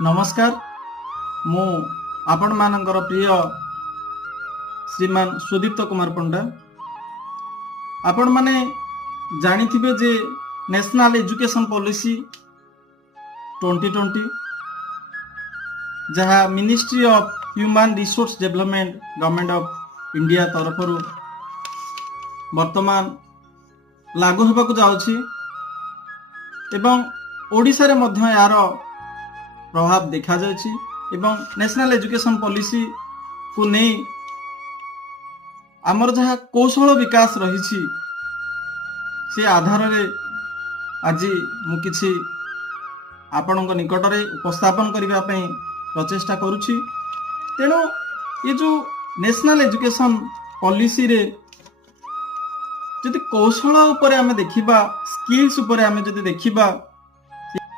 नमस्कार मु आपण मानकर प्रिय श्रीमान सुदीप्त कुमार पंडा। आपण माने जानिथिबे जे नेशनल एजुकेशन पॉलिसी 2020 जहाँ ministry of human resource development government of India तरफ वर्तमान लागू होबाकू जाउछि एवं ओडिसा रे मध्य यार प्रभाव देखा जाउछि एवं नेशनल एजुकेशन पॉलिसी को नहीं आमर जहाँ कौशल विकास रही से आधार रे आज मु किछि आपणक निकट रे उपस्थापन करबा पई प्रचेष्टा करूछि। तेणु ये जो नेशनल एजुकेशन पॉलिसी रे जदि कौशल उपरे आमे देखिबा स्किल्स उपरे आमे जदि देखिबा